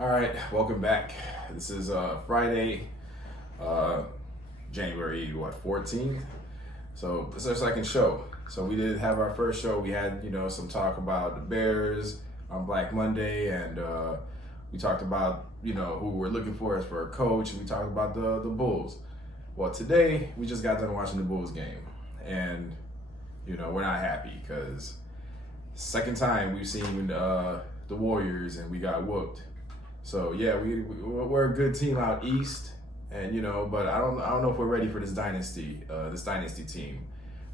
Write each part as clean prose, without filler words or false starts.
All right, welcome back. This is Friday, January 14th. So it's our second show. So we did have our first show. We had some talk about the Bears on Black Monday, and we talked about who we're looking for as for a coach. And we talked about the Bulls. Well, today we just got done watching the Bulls game, and we're not happy because second time we've seen the Warriors and we got whooped. So yeah, we're a good team out east, and but I don't know if we're ready for this dynasty team.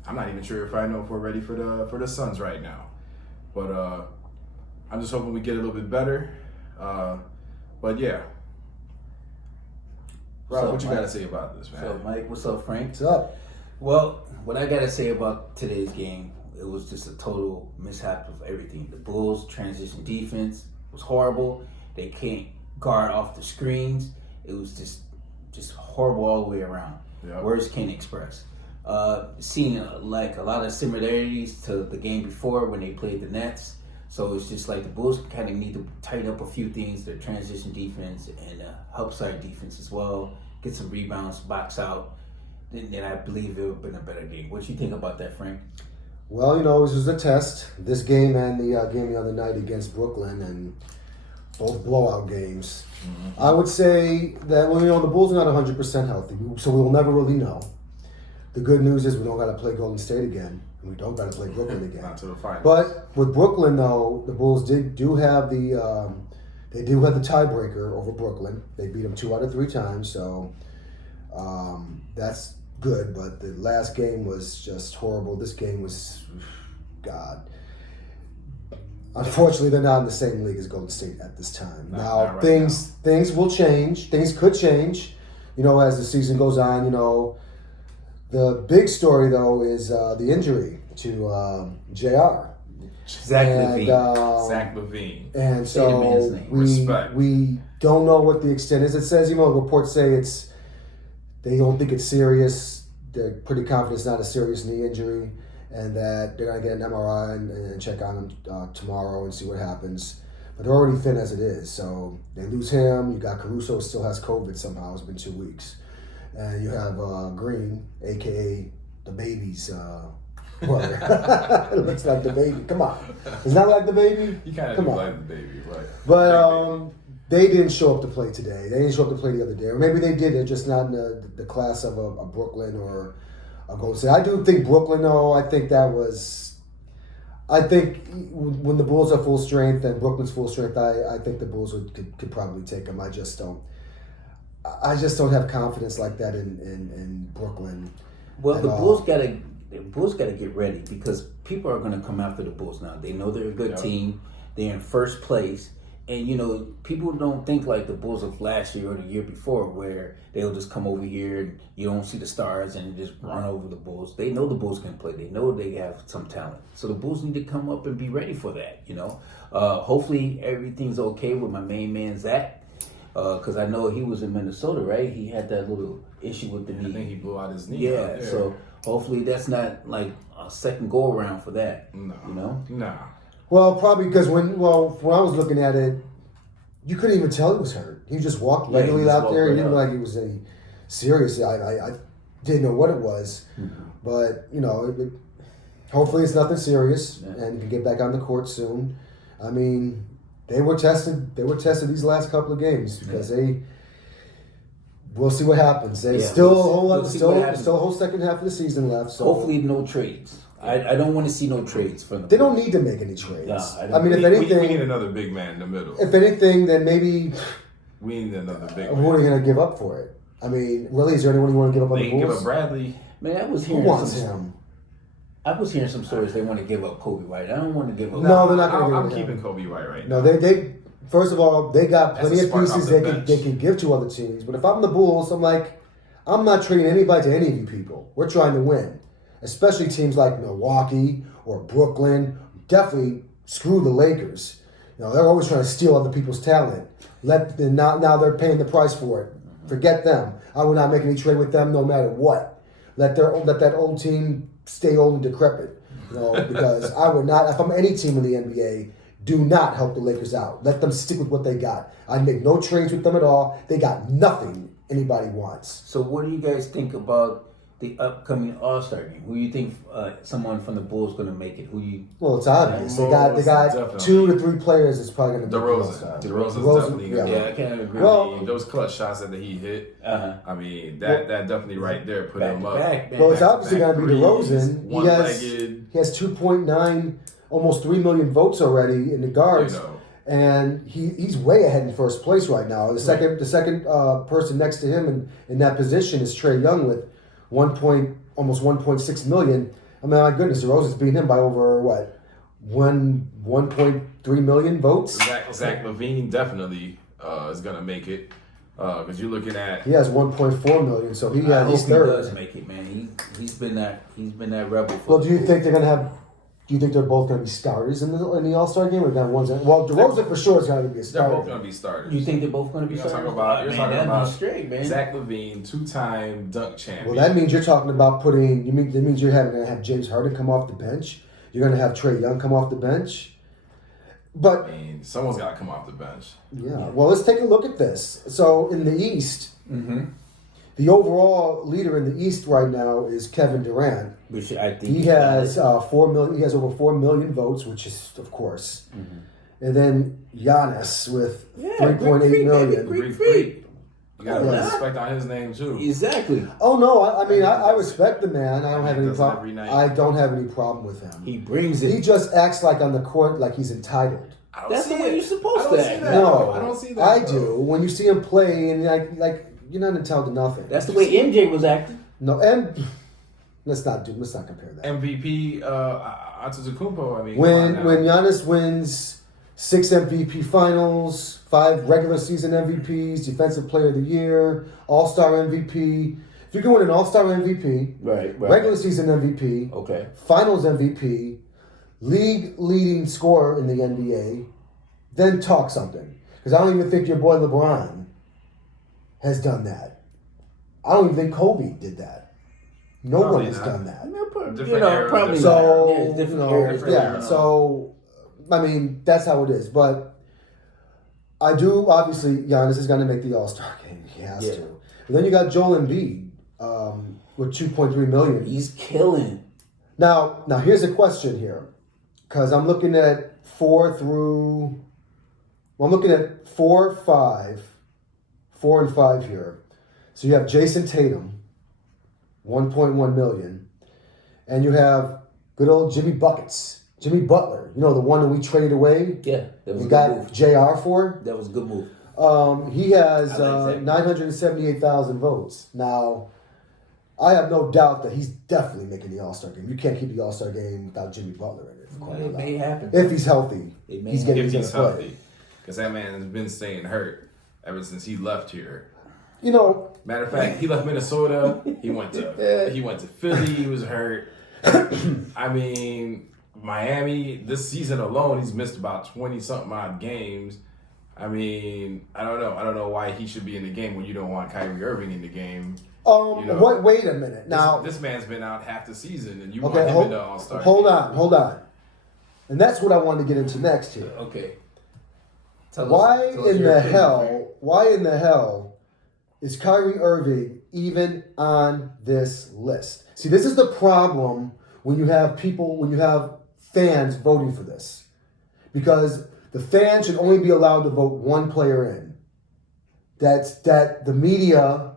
I'm not even sure if I know if we're ready for the Suns right now, but I'm just hoping we get a little bit better. But yeah, Rob, what you got to say about this, man? What's up, Mike? What's up, Frank? What's up? Well, what I got to say about today's game, it was just a total mishap of everything. The Bulls' transition defense was horrible. They can't guard off the screens. It was just horrible all the way around. Yep. Words can't express. Seeing like a lot of similarities to the game before when they played the Nets. So it's just like the Bulls kind of need to tighten up a few things, their transition defense and help side defense as well. Get some rebounds, box out. Then I believe it would have been a better game. What do you think about that, Frank? Well, this was a test. This game and the game the other night against Brooklyn, and both blowout games. Mm-hmm. I would say that, the Bulls are not 100% healthy, so we will never really know. The good news is we don't got to play Golden State again, and we don't got to play Brooklyn again. Not to the finals. But with Brooklyn, though, the Bulls do have the tiebreaker over Brooklyn. They beat them 2 out of 3 times, so that's good. But the last game was just horrible. This game was, God. Unfortunately, they're not in the same league as Golden State at this time. Now, right things will change. Things could change, as the season goes on. The big story, though, is the injury to JR. Zach LaVine. And so we don't know what the extent is. It says, reports say they don't think it's serious. They're pretty confident it's not a serious knee injury, and that they're going to get an MRI and check on him tomorrow and see what happens. But they're already thin as it is, so they lose him. You got Caruso still has COVID somehow. It's been 2 weeks. And you have Green, a.k.a. the baby's brother. It looks like the baby. Come on. It's not like the baby? You kind of look like the baby, right? But they didn't show up to play today. They didn't show up to play the other day. Or maybe they did. They're just not in the class of a Brooklyn or a Golden State. I do think Brooklyn, though, I think when the Bulls are full strength and Brooklyn's full strength, I think the Bulls could probably take them. I just don't have confidence like that in Brooklyn. Well, the Bulls gotta get ready because people are gonna come after the Bulls now. They know they're a good team. They're in first place. And, people don't think like the Bulls of last year or the year before where they'll just come over here and you don't see the stars and just run over the Bulls. They know the Bulls can play. They know they have some talent. So the Bulls need to come up and be ready for that, Hopefully everything's okay with my main man, Zach. Because I know he was in Minnesota, right? He had that little issue with the knee. I think he blew out his knee. Yeah, so hopefully that's not like a second go-around for that, No. Well, probably because when I was looking at it, you couldn't even tell he was hurt. He just walked regularly out there. He didn't look like he was any serious. I didn't know what it was. Mm-hmm. But, hopefully it's nothing serious and he can get back on the court soon. I mean, they were tested these last couple of games because we'll see what happens. There's still a whole second half of the season left. So hopefully no trades. I don't want to see no trades from them. They don't need to make any trades. No, if anything, we need another big man in the middle. If anything, then maybe we need another big man. Who are you going to give up for it? I mean, really, is there anyone you want to give up on the Bulls? They can give up Bradley. Man, I was hearing some stories they want to give up Kobe White. I don't want to give up. No, they're not going to. I'm keeping Kobe White right now. No, they first of all, they got plenty of pieces they can give to other teams. But if I'm the Bulls, I'm not trading anybody to any of you people. We're trying to win. Especially teams like Milwaukee or Brooklyn. Definitely screw the Lakers. They're always trying to steal other people's talent. Now they're paying the price for it. Forget them. I would not make any trade with them no matter what. Let that old team stay old and decrepit. Because I would not, if I'm any team in the NBA, do not help the Lakers out. Let them stick with what they got. I make no trades with them at all. They got nothing anybody wants. So what do you guys think about the upcoming All-Star game? Who do you think someone from the Bulls going to make it? Well, it's obvious. They got 2 to 3 players that's probably going to make it. DeRozan's definitely going to I can't agree. Well, those clutch shots that he hit, I mean, that definitely right there put him up. Well, it's obviously going to be DeRozan. He has 2.9, almost 3 million votes already in the guards. And he's way ahead in first place right now. The second person next to him in that position is Trae Young with almost 1.6 million. I mean, my goodness, DeRozan's beating him by over 1.3 million votes. Zach LaVine definitely is gonna make it because you're looking at he has 1.4 million, so he's third. He does make it, man. He's been that rebel. Well, do you think they're gonna have? Do you think they're both going to be starters in the All-Star game, or that one's? Well, DeRozan for sure is going to be a starter. They're both going to be starters. You think they're both going to be starters? You're talking about straight, man. Zach LaVine, 2-time dunk champion. Well, that means you're talking about that means you're going to have James Harden come off the bench. You're going to have Trae Young come off the bench. But I mean, someone's got to come off the bench. Yeah. Well, let's take a look at this. So in the East, the overall leader in the East right now is Kevin Durant. Which I think he has 4 million. He has over 4 million votes, which is, of course. And then Giannis with 3.8 million. Greek freak. You got to respect on his name too. Exactly. Oh no, I respect the man. I don't have any problem. I don't have any problem with him. He brings it. He just acts like on the court like he's entitled. That's the way you're supposed to act. No, I don't see that. I do. When you see him play and like you're not entitled to nothing. That's the way MJ was acting. No, let's not compare that. MVP Antetokounmpo. I mean, when Giannis wins 6 MVP finals, 5 regular season MVPs, Defensive Player of the Year, All-Star MVP. If you can win an All-Star MVP, right. regular season MVP, okay, finals MVP, league leading scorer in the NBA, then talk something. Because I don't even think your boy LeBron has done that. I don't even think Kobe did that. No one has done that. Probably. So, I mean, that's how it is. But I do, obviously, Giannis is going to make the All-Star game. He has to. But then you got Joel Embiid with 2.3 million. He's killing. Now here's a question here. Because I'm looking at 4 and 5 here. So you have Jason Tatum, 1.1 million. And you have good old Jimmy Buckets. Jimmy Butler, the one that we traded away. Yeah, that was we a got good move. JR for. That was a good move. He has 978,000 votes. Now, I have no doubt that he's definitely making the All-Star game. You can't keep the All-Star game without Jimmy Butler in it. It may happen. If he's healthy. He's healthy. Because that man has been staying hurt ever since he left here. Matter of fact, he left Minnesota. He went to Philly. He was hurt. I mean, Miami, this season alone, he's missed about 20-something odd games. I mean, I don't know. I don't know why he should be in the game when you don't want Kyrie Irving in the game. Wait a minute. Now, this man's been out half the season, and you want him in the All-Star. Hold on. And that's what I wanted to get into next here. Okay. Why in the hell is Kyrie Irving even on this list? See, this is the problem when you have fans voting for this. Because the fans should only be allowed to vote one player in. That the media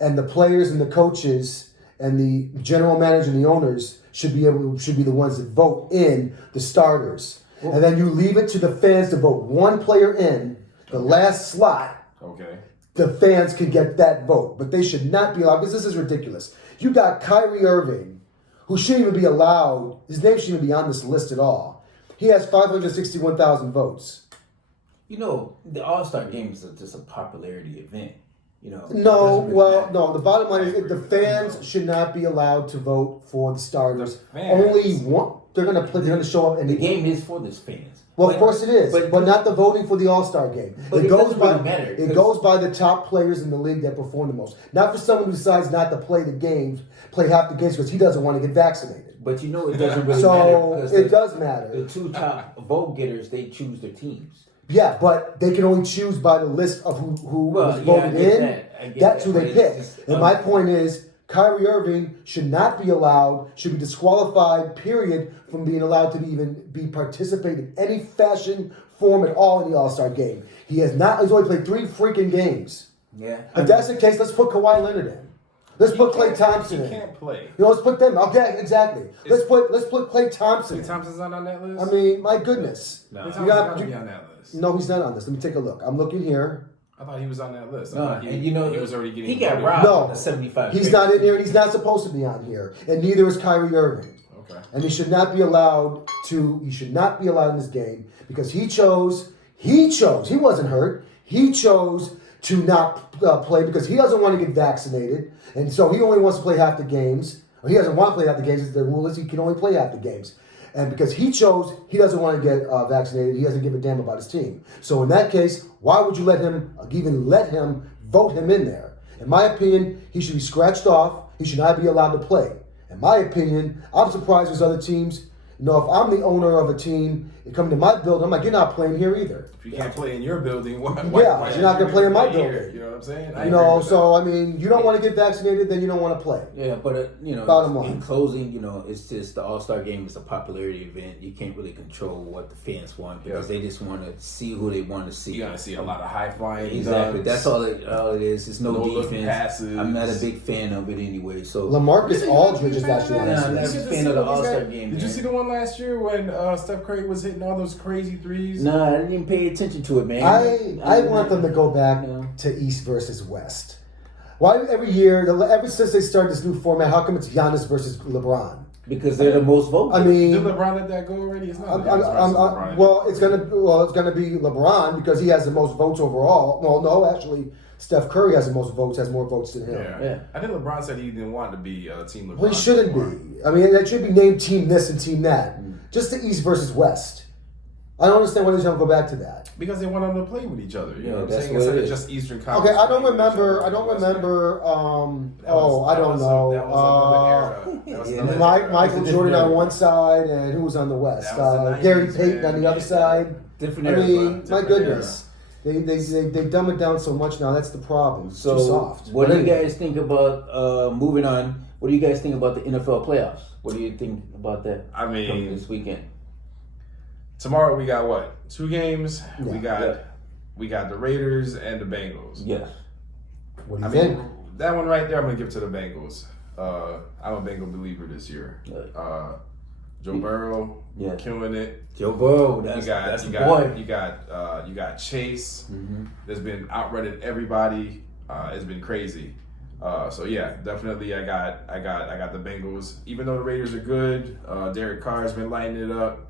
and the players and the coaches and the general manager and the owners should be the ones that vote in the starters. And then you leave it to the fans to vote one player in, the last slot. Okay. The fans can get that vote. But they should not be allowed, because this is ridiculous. You got Kyrie Irving, who shouldn't even be allowed, his name shouldn't even be on this list at all. He has 561,000 votes. The All-Star game is just a popularity event. No. The bottom line is the fans should not be allowed to vote for the starters. Only one. They're going to show up, and the game is for the fans. Well, of course it is, but not the voting for the All-Star game. But it doesn't really matter. It goes by the top players in the league that perform the most. Not for someone who decides not to play half the games because he doesn't want to get vaccinated. But it doesn't really matter. So it does matter. The two top vote getters, they choose their teams. Yeah, but they can only choose by the list of who was voted in. That's who they pick. And my point is, Kyrie Irving should not be allowed, should be disqualified, period, from being allowed to even be participate in any fashion, form at all in the All-Star game. He's only played 3 freaking games. Yeah. If that's the case, let's put Kawhi Leonard in. Let's put Klay Thompson in. He can't play. Let's put them. Okay, exactly. Let's put Klay Thompson. Klay Thompson's not on that list? I mean, my goodness. No, Klay Thompson's got to be on that list. No, he's not on this. Let me take a look. I'm looking here. I thought he was on that list. He was already getting. He got robbed. No, the 75. he's not in here, and he's not supposed to be on here. And neither is Kyrie Irving. Okay. And he should not be allowed to. He should not be allowed in this game because he chose. He wasn't hurt. He chose to not play because he doesn't want to get vaccinated, and so he only wants to play half the games. Or he doesn't want to play half the games. The rule is he can only play half the games. And because he chose, he doesn't want to get vaccinated. He doesn't give a damn about his team. So in that case, why would you even let him vote him in there? In my opinion, he should be scratched off. He should not be allowed to play. In my opinion, I'm surprised there's other teams. You know, if I'm the owner of a team, you come to my building, I'm like, you're not playing here either. If you can't play in your building, why you're not going to play in my building. Here, you know what I'm saying? I mean, you don't want to get vaccinated, then you don't want to play. Yeah, but Bottom line. in closing, it's just the All-Star game is a popularity event. You can't really control what the fans want because they just want to see who they want to see. You got to see a lot of high flying. Exactly. That's all it is. It's no defense. Passes. I'm not a big fan of it anyway. So LaMarcus Aldridge is actually on this I'm not a list. fan of the All-Star game. Did you see the one last year when Steph Curry was hitting all those crazy threes? No, I didn't even pay attention to it, man. I want them to go back to East versus West. Why every year, ever since they started this new format, how come it's Giannis versus LeBron? Because they're the most vocal. I mean, did LeBron let that go already? It's not. It's gonna be LeBron because he has the most votes overall. Well, no, actually, Steph Curry has the most votes, has more votes than him. Yeah. I think LeBron said he didn't want to be Team LeBron. Well, he shouldn't be. I mean, it should be named Team this and Team that. Just the East versus West. I don't understand why they don't go back to that. Because they want them to play with each other. You know what I'm that's saying? what Instead it of is. just Eastern Conference. Okay, I don't remember. I don't remember. That was another era. Michael Jordan on one side, and who was on the West? That was the Gary 90s, Payton man. on the other side. Different I era. mean, bro. my goodness. They dumb it down so much now. That's the problem. It's too soft. What do you guys think about moving on? What do you guys think about the NFL playoffs? What do you think about that? I mean, coming this weekend. Tomorrow we got what? 2 games. Yeah. We got the Raiders and the Bengals. Yes. What do you think? That one right there, I'm gonna give to the Bengals. I'm a Bengal believer this year. Joe Burrow, killing it. Joe Burrow, that's the boy. You got Chase. Mm-hmm. That's been outrunning everybody. It's been crazy. So yeah, definitely I got the Bengals. Even though the Raiders are good, Derek Carr's been lighting it up.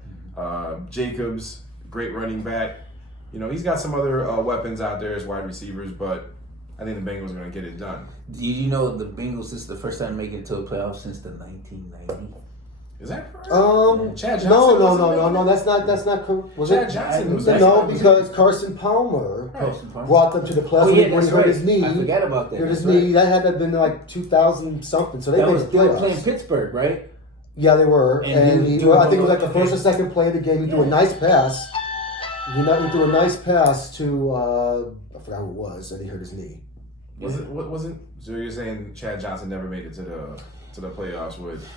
Jacobs, great running back. You know, he's got some other weapons out there as wide receivers, but I think the Bengals are going to get it done. Do you know the Bengals is the first time making it to the playoffs since the 1990s? Is that correct? Chad Johnson. No. That's not correct. Was Chad it? Johnson was No, because Carson Palmer brought them to the playoffs when he hurt his knee. I forgot about that. Hurt his knee. That had to have been like 2000 something. So they they made the were playoffs. playing Pittsburgh, right? Yeah, they were. And I think it was like the first or second play of the game. He threw a nice pass. He threw a nice pass to I forgot who it was, and he hurt his knee. Wasn't so you're saying Chad Johnson never made it to the playoffs with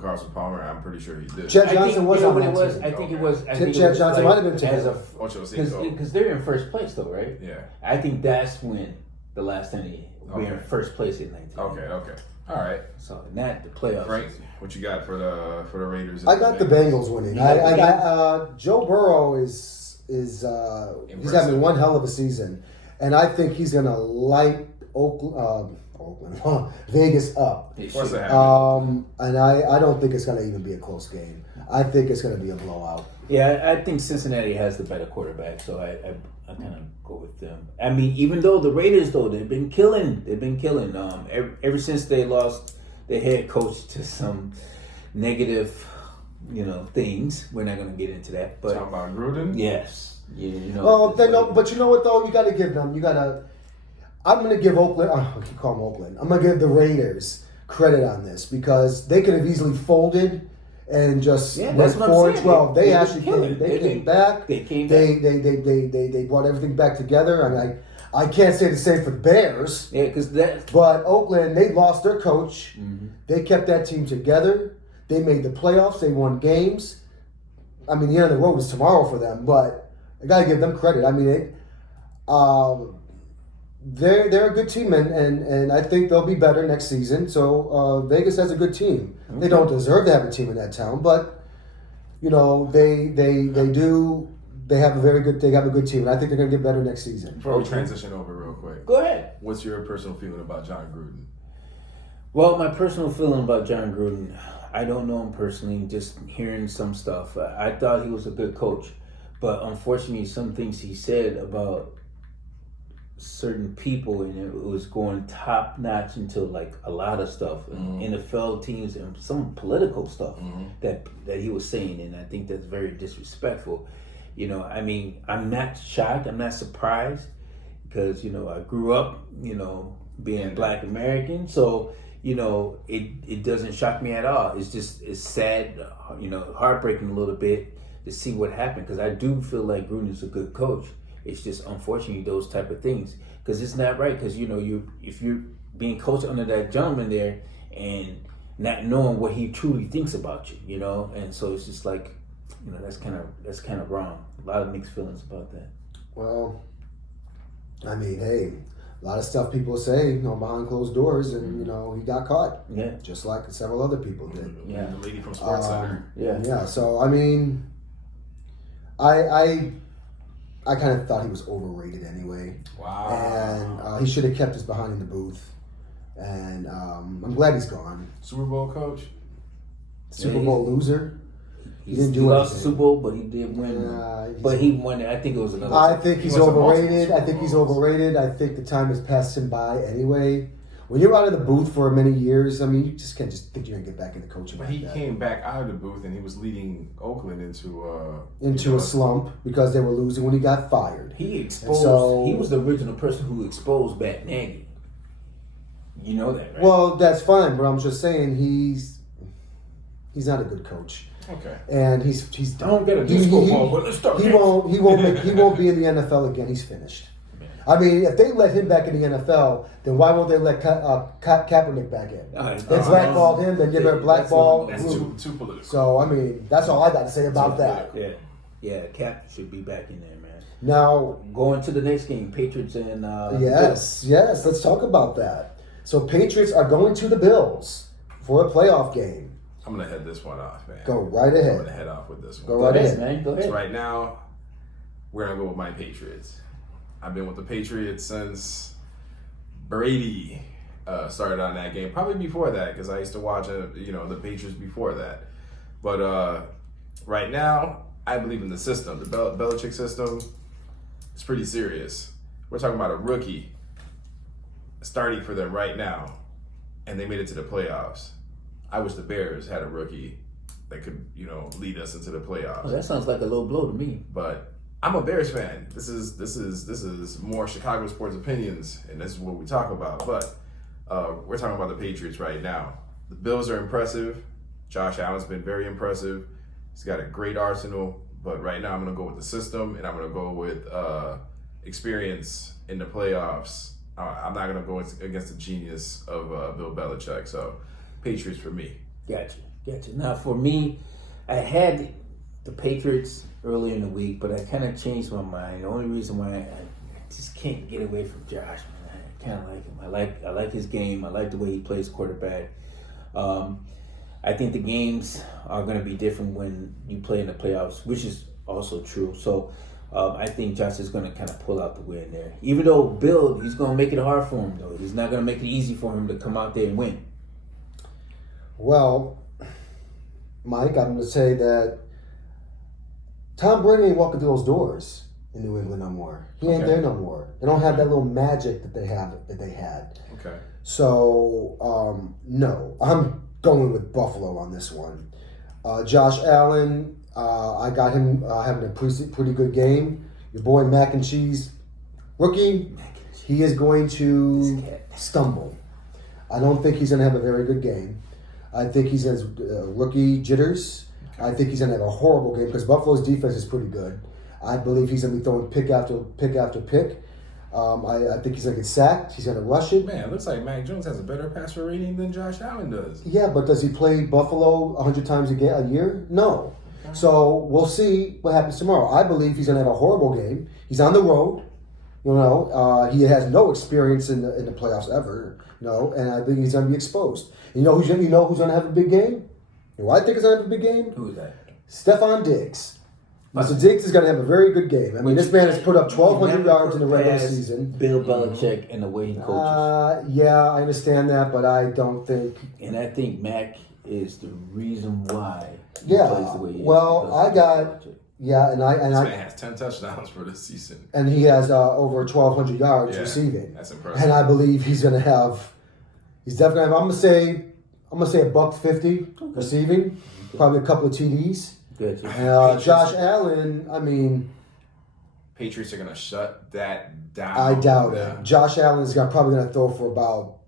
Carson Palmer? I'm pretty sure he did. Chad Johnson was on that team. I think it was. Chad Johnson might have been together. Because they're in first place though, right? Yeah. I think that's when the last time they were in first place in 19. Okay. All right. So not the playoffs. Frank, what you got for the Raiders? I got the Bengals winning. Joe Burrow is he's having one hell of a season, and I think he's gonna light Vegas up. And I don't think it's gonna even be a close game. I think it's gonna be a blowout. Yeah, I think Cincinnati has the better quarterback, so I kind of go with them. I mean, even though the Raiders, though, they've been killing. Ever since they lost their head coach to some negative things. We're not going to get into that. But talking about Gruden? Yes. But you know what though? You got to give them. I'm going to give Oakland. I keep calling them Oakland. I'm going to give the Raiders credit on this because they could have easily folded and just went 4-12. They actually came back. They came back. They brought everything back together. I mean, I can't say the same for the Bears. Yeah, but Oakland, they lost their coach. Mm-hmm. They kept that team together. They made the playoffs. They won games. I mean, the end of the road is tomorrow for them, but I got to give them credit. I mean, they're a good team, and I think they'll be better next season. So Vegas has a good team. Okay. They don't deserve to have a team in that town, but they do. They have a good team, and I think they're going to get better next season. Before we transition over real quick, go ahead. What's your personal feeling about John Gruden? Well, my personal feeling about John Gruden, I don't know him personally, just hearing some stuff. I thought he was a good coach, but unfortunately, some things he said about certain people, and it was going top notch into like a lot of stuff, NFL teams, and some political stuff that he was saying, and I think that's very disrespectful. I mean, I'm not shocked. I'm not surprised because, I grew up, being Black American. So, it doesn't shock me at all. It's sad, heartbreaking a little bit to see what happened because I do feel like Gruden's a good coach. It's just unfortunately those type of things because it's not right because, if you're being coached under that gentleman there and not knowing what he truly thinks about you, and so it's just like, that's kind of wrong. A lot of mixed feelings about that. Well, I mean, hey, a lot of stuff people say, behind closed doors, and he got caught. Yeah, just like several other people did. Yeah, the lady from SportsCenter. Yeah. So I mean, I kind of thought he was overrated anyway. Wow. And he should have kept his behind in the booth. And I'm glad he's gone. Super Bowl coach. Super Bowl loser. He didn't do lost the Super Bowl, but he did win. But he won. I think it was another. I think he's overrated. I think the time has passed him by anyway. When you're out of the booth for many years, I mean, you just can't just think you're gonna get back into coaching. But he came back out of the booth and he was leading Oakland into a slump because they were losing when he got fired. He exposed. He was the original person who exposed Matt Nagy. You know that, right? Well, that's fine, but I'm just saying he's not a good coach. Okay. And he's don't get a disco ball, but let's start. He won't be in the NFL again. He's finished. I mean, if they let him back in the NFL, then why won't they let Kaepernick back in? They blackballed him. They give her a blackball. That's too political. So I mean, that's all I got to say about that. Yeah. Cap should be back in there, man. Now going to the next game, Patriots and yes. Let's talk about that. So Patriots are going to the Bills for a playoff game. I'm going to head this one off, man. Go right ahead. I'm going to head off with this one. Go right ahead, man. Go ahead. So right now, we're going to go with my Patriots. I've been with the Patriots since Brady started on that game. Probably before that, because I used to watch the Patriots before that. But right now, I believe in the system. The Belichick system is pretty serious. We're talking about a rookie starting for them right now, and they made it to the playoffs. I wish the Bears had a rookie that could, lead us into the playoffs. Oh, that sounds like a low blow to me. But I'm a Bears fan. This is more Chicago sports opinions, and this is what we talk about. But we're talking about the Patriots right now. The Bills are impressive. Josh Allen's been very impressive. He's got a great arsenal. But right now, I'm going to go with the system, and I'm going to go with experience in the playoffs. I'm not going to go against the genius of Bill Belichick. So, Patriots for me. Gotcha. Now, for me, I had the Patriots earlier in the week, but I kind of changed my mind. The only reason why I just can't get away from Josh, man. I kind of like him. I like his game. I like the way he plays quarterback. I think the games are going to be different when you play in the playoffs, which is also true. So I think Josh is going to kind of pull out the win there. Even though Bill, he's going to make it hard for him, though. He's not going to make it easy for him to come out there and win. Well, Mike, I'm going to say that Tom Brady ain't walking through those doors in New England no more. He ain't there no more. They don't have that little magic that they had. Okay. So, no. I'm going with Buffalo on this one. Josh Allen, I got him having a pretty good game. Your boy Mac and Cheese, rookie, he is going to stumble. I don't think he's going to have a very good game. I think he's going to rookie jitters. I think he's going to have a horrible game because Buffalo's defense is pretty good. I believe he's going to be throwing pick after pick after pick. I think he's going to get sacked. He's going to rush it. Man, it looks like Mac Jones has a better passer rating than Josh Allen does. Yeah, but does he play Buffalo 100 times a year? No. Okay. So we'll see what happens tomorrow. I believe he's going to have a horrible game. He's on the road. He has no experience in the playoffs ever. And I think he's going to be exposed. You know who's going to have a big game? Who I think is going to have a big game? Who is that? Stephon Diggs. Mr. Diggs is going to have a very good game. I mean, this man has put up 1,200 yards in the regular season. Bill Belichick and the way he coaches. Yeah, I understand that, but I don't think. And I think Mac is the reason why he plays the way he is. Well, I got. Yeah, and this man has 10 touchdowns for this season, and he has over 1,200 yards receiving. That's impressive. And I believe he's going to have. He's definitely. I'm going to say $150 receiving, probably a couple of TDs. Josh Allen, I mean... Patriots are going to shut that down. I doubt it. Josh Allen is probably going to throw for about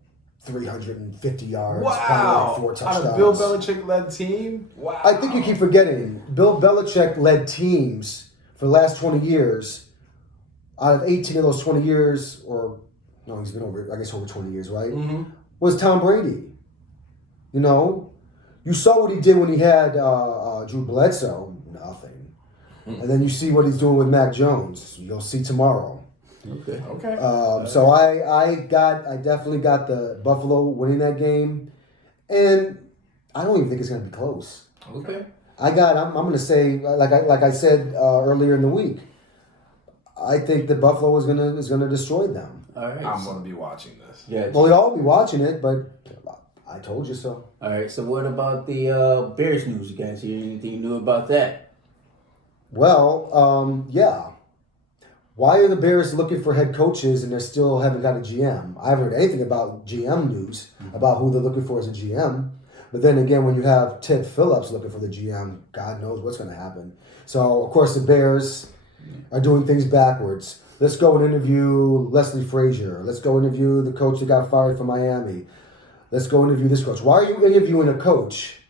350 yards. Wow. 4 touchdowns. On a Bill Belichick-led team? Wow. I think you keep forgetting. Bill Belichick-led teams for the last 20 years, out of 18 of those 20 years, he's been over 20 years, right? Mm-hmm. Was Tom Brady. You saw what he did when he had Drew Bledsoe. Nothing. And then you see what he's doing with Mac Jones. You'll see tomorrow. Okay. So I definitely got the Buffalo winning that game, and I don't even think it's going to be close. Okay. I'm going to say like I said earlier in the week. I think that Buffalo is going to destroy them. All right. I'm going to be watching this. Yeah. Well, they'll all be watching it, but I told you so. All right. So what about the Bears news? You guys hear anything new about that? Well, yeah. Why are the Bears looking for head coaches and they still haven't got a GM? I haven't heard anything about GM news, about who they're looking for as a GM. But then again, when you have Ted Phillips looking for the GM, God knows what's going to happen. So, of course, the Bears are doing things backwards. Let's go and interview Leslie Frazier. Let's go interview the coach that got fired from Miami. Let's go interview this coach. Why are you interviewing a coach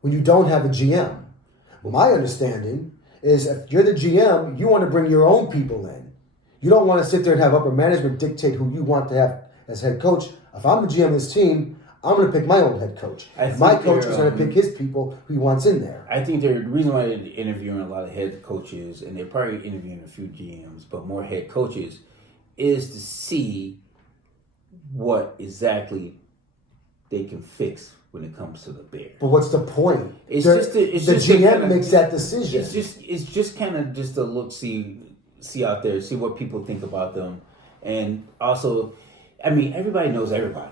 when you don't have a GM? Well, my understanding is if you're the GM, you want to bring your own people in. You don't want to sit there and have upper management dictate who you want to have as head coach. If I'm the GM of this team, I'm going to pick my own head coach. My coach is going to pick his people who he wants in there. I think the reason why they're interviewing a lot of head coaches, and they're probably interviewing a few GMs, but more head coaches, is to see what exactly they can fix when it comes to the Bears. But what's the point? The GM makes that decision. It's just kind of just to look, see out there, see what people think about them, and also, I mean, everybody knows everybody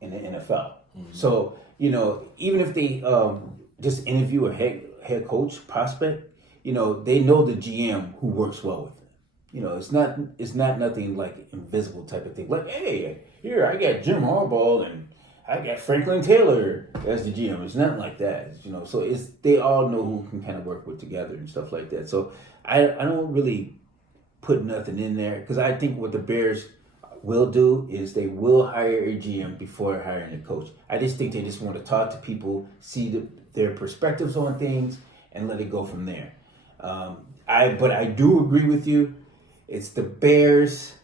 in the NFL. Mm-hmm. So even if they just interview a head coach prospect, they know the GM who works well with them. It's not nothing like invisible type of thing. Like, hey, here I got Jim Harbaugh and I got Franklin Taylor as the GM. It's nothing like that, So they all know who can kind of work with together and stuff like that. So I don't really put nothing in there because I think what the Bears will do is they will hire a GM before hiring a coach. I just think they just want to talk to people, see their perspectives on things, and let it go from there. But I do agree with you. It's the Bears.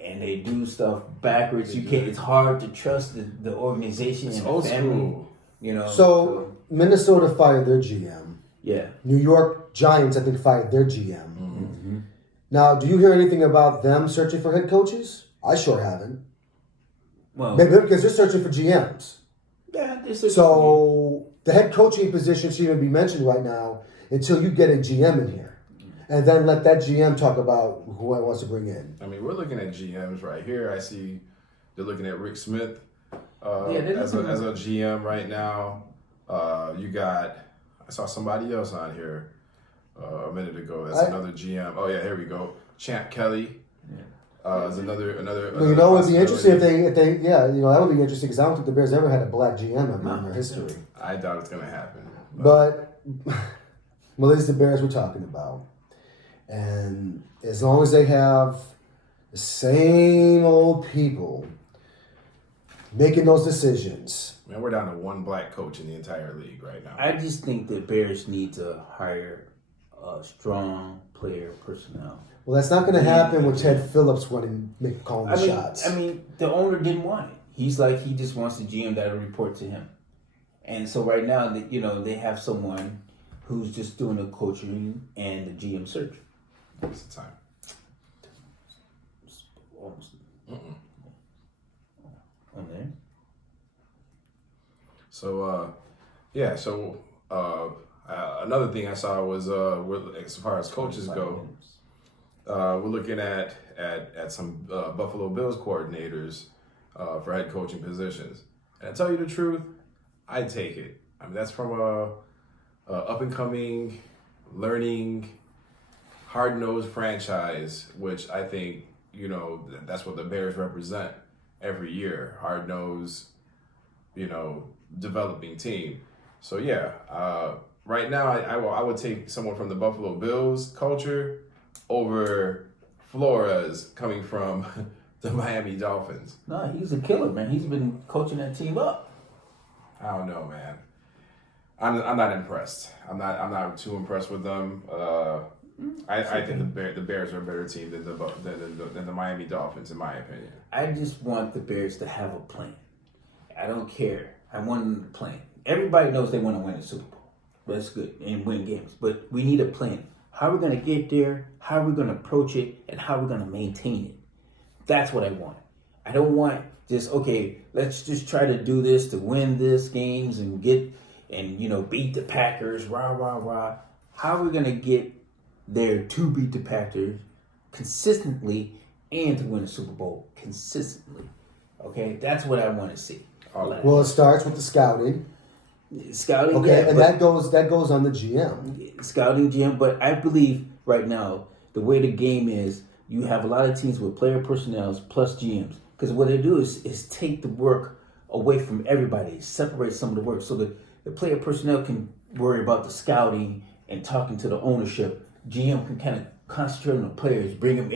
And they do stuff backwards. It's hard to trust the organization and the family. So Minnesota fired their GM. Yeah. New York Giants, I think, fired their GM. Mm-hmm. Now, do you hear anything about them searching for head coaches? I sure haven't. Well, maybe because they're searching for GMs. Yeah, they're searching so the head coaching position shouldn't even be mentioned right now until you get a GM in here. And then let that GM talk about who it wants to bring in. I mean, we're looking at GMs right here. I see they're looking at Rick Smith as a GM right now. I saw somebody else on here a minute ago. That's another GM. Oh yeah, here we go. Champ Kelly. Is another. Well, it'd be interesting if they that would be interesting because I don't think the Bears ever had a black GM in their history. I doubt it's gonna happen. But well, it's the Bears we're talking about. And as long as they have the same old people making those decisions. Man, we're down to one black coach in the entire league right now. I just think the Bears need to hire a strong player personnel. Well, that's not going to happen with Ted Phillips calling the shots. I mean, the owner didn't want it. He's like, he just wants the GM that will report to him. And so right now, they have someone who's just doing the coaching and the GM search. What's the time? Almost. On there. So, another thing I saw was as far as coaches go, we're looking at some Buffalo Bills coordinators for head coaching positions. And to tell you the truth, I'd take it. I mean, that's from a up and coming, learning, hard-nosed franchise, which I think, that's what the Bears represent every year. Hard-nosed, developing team. So yeah, right now I would take someone from the Buffalo Bills culture over Flores coming from the Miami Dolphins. No, he's a killer, man. He's been coaching that team up. I don't know, man. I'm not impressed. I'm not too impressed with them. I think the Bears are a better team than the Miami Dolphins, in my opinion. I just want the Bears to have a plan. I don't care. I want them to plan. Everybody knows they want to win the Super Bowl. That's good, and win games. But we need a plan. How are we going to get there? How are we going to approach it? And how are we going to maintain it? That's what I want. I don't want just, okay, let's just try to do this to win this games and beat the Packers, rah, rah, rah. How are we going to get there to beat the Packers consistently and to win the Super Bowl consistently? Okay, that's what I want to see. Well, it starts with the scouting. Scouting, okay, yeah, and that goes on the GM. Scouting, GM, but I believe right now the way the game is, you have a lot of teams with player personnel plus GMs, because what they do is take the work away from everybody, separate some of the work, so that the player personnel can worry about the scouting and talking to the ownership. GM can kind of concentrate on the players, bring them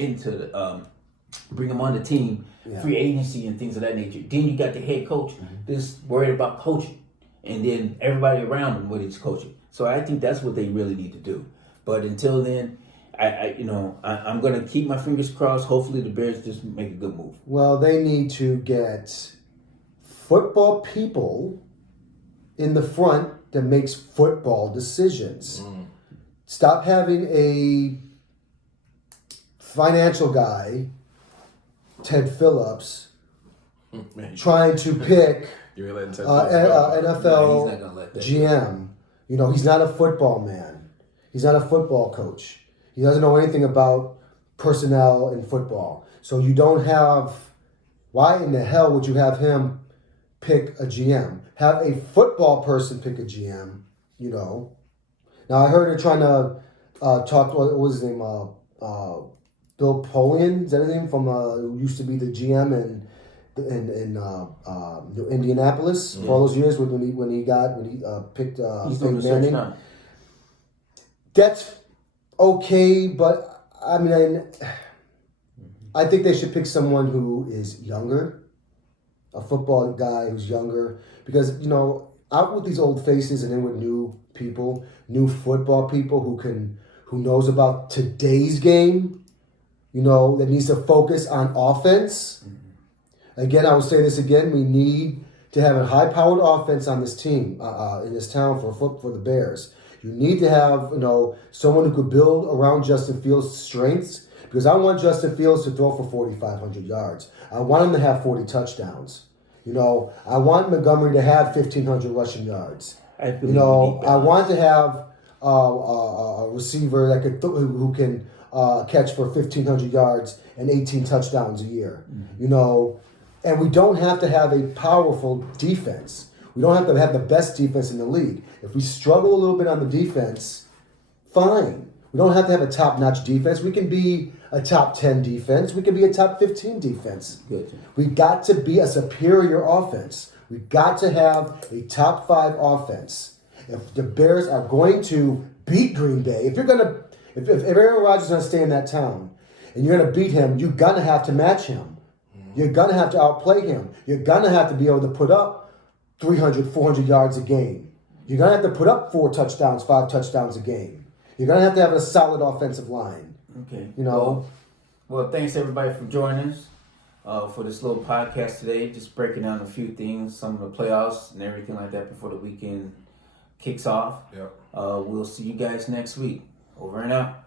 on the team, free agency and things of that nature. Then you got the head coach just worried about coaching, and then everybody around him with his coaching. So I think that's what they really need to do. But until then, I'm going to keep my fingers crossed. Hopefully the Bears just make a good move. Well, they need to get football people in the front that makes football decisions. Stop having a financial guy, Ted Phillips, trying to pick NFL GM. He's not a football man. He's not a football coach. He doesn't know anything about personnel in football. So you don't have... Why in the hell would you have him pick a GM? Have a football person pick a GM, Now, I heard they're trying to talk... What was his name? Bill Polian? Is that his name? Who used to be the GM in Indianapolis for all those years when he picked Peyton Manning. That's okay, but I mean, I think they should pick someone who is younger, a football guy who's younger, because out with these old faces and in with new people, new football people who knows about today's game, that needs to focus on offense. Again, I will say this again: we need to have a high-powered offense on this team, in this town for the Bears. You need to have, someone who could build around Justin Fields' strengths, because I want Justin Fields to throw for 4,500 yards. I want him to have 40 touchdowns. I want Montgomery to have 1,500 rushing yards. I want to have a receiver that who can catch for 1,500 yards and 18 touchdowns a year. And we don't have to have a powerful defense. We don't have to have the best defense in the league. If we struggle a little bit on the defense, fine. We don't have to have a top-notch defense. We can be a top 10 defense. We can be a top 15 defense. Good. We got to be a superior offense. We got to have a top 5 offense. If the Bears are going to beat Green Bay, if Aaron Rodgers is going to stay in that town and you're going to beat him, you're going to have to match him. You're going to have to outplay him. You're going to have to be able to put up 300, 400 yards a game. You're going to have to put up 4 touchdowns, 5 touchdowns a game. You're going to have a solid offensive line. Okay. You know. Well, thanks everybody for joining us for this little podcast today. Just breaking down a few things, some of the playoffs and everything like that before the weekend kicks off. Yep. We'll see you guys next week. Over and out.